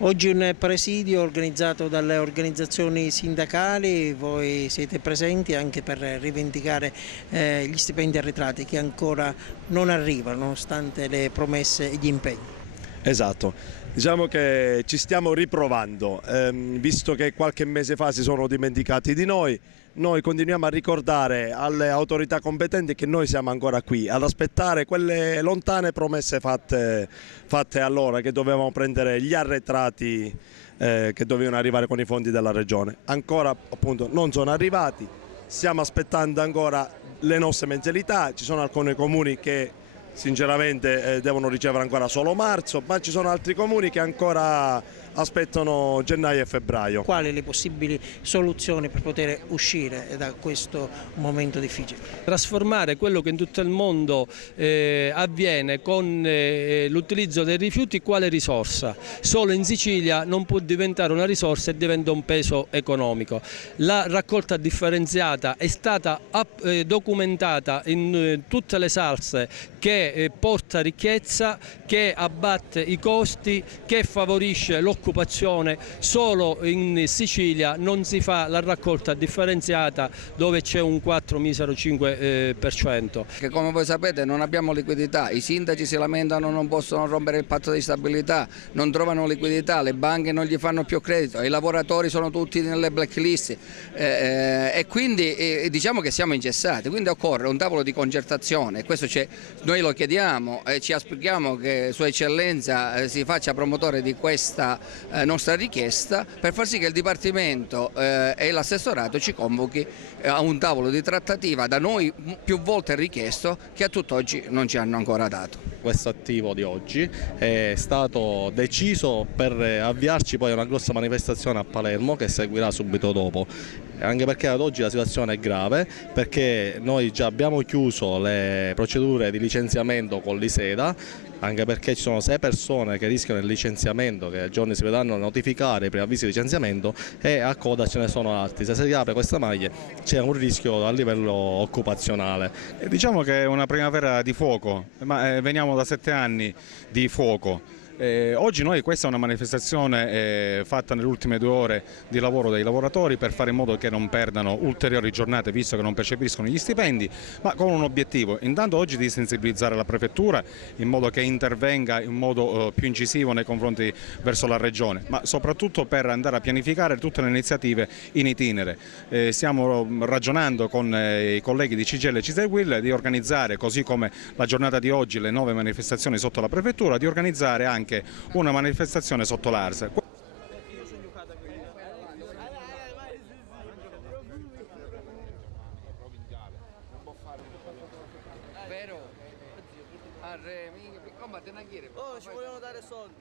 Oggi un presidio organizzato dalle organizzazioni sindacali, voi siete presenti anche per rivendicare gli stipendi arretrati che ancora non arrivano nonostante le promesse e gli impegni. Esatto, diciamo che ci stiamo riprovando, visto che qualche mese fa si sono dimenticati di noi continuiamo a ricordare alle autorità competenti che noi siamo ancora qui ad aspettare quelle lontane promesse fatte allora, che dovevamo prendere gli arretrati che dovevano arrivare con i fondi della regione. Ancora appunto non sono arrivati, stiamo aspettando ancora le nostre mensilità, ci sono alcuni comuni che sinceramente devono ricevere ancora solo marzo, ma ci sono altri comuni che ancora aspettano gennaio e febbraio. Quali le possibili soluzioni per poter uscire da questo momento difficile? Trasformare quello che in tutto il mondo avviene con l'utilizzo dei rifiuti quale risorsa. Solo in Sicilia non può diventare una risorsa e diventa un peso economico. La raccolta differenziata è stata documentata in tutte le salse che porta ricchezza, che abbatte i costi, che favorisce l'occupazione. Solo in Sicilia non si fa la raccolta differenziata dove c'è un 4 misero 5%. Che come voi sapete non abbiamo liquidità, i sindaci si lamentano, non possono rompere il patto di stabilità, non trovano liquidità, le banche non gli fanno più credito, i lavoratori sono tutti nelle blacklist e quindi diciamo che siamo ingessati, quindi occorre un tavolo di concertazione, questo noi lo chiediamo e ci aspettiamo che Sua Eccellenza si faccia promotore di questa nostra richiesta per far sì che il Dipartimento e l'assessorato ci convochi a un tavolo di trattativa da noi più volte richiesto, che a tutt'oggi non ci hanno ancora dato. Questo attivo di oggi è stato deciso per avviarci poi a una grossa manifestazione a Palermo che seguirà subito dopo, anche perché ad oggi la situazione è grave, perché noi già abbiamo chiuso le procedure di licenziamento con l'Iseda, anche perché ci sono 6 persone che rischiano il licenziamento, che a giorni si vedranno notificare i preavvisi di licenziamento, e a coda ce ne sono altri. Se si riapre questa maglia c'è un rischio a livello occupazionale. Diciamo che è una primavera di fuoco, ma veniamo da 7 anni di fuoco. Oggi questa è una manifestazione fatta nelle ultime 2 ore di lavoro dei lavoratori per fare in modo che non perdano ulteriori giornate visto che non percepiscono gli stipendi, ma con un obiettivo: intanto oggi di sensibilizzare la prefettura in modo che intervenga in modo più incisivo nei confronti verso la regione, ma soprattutto per andare a pianificare tutte le iniziative in itinere. Stiamo ragionando con i colleghi di CGIL e CISL di organizzare, così come la giornata di oggi, le 9 manifestazioni sotto la prefettura, di organizzare anche una manifestazione sotto l'Ars. Ci vogliono dare soldi.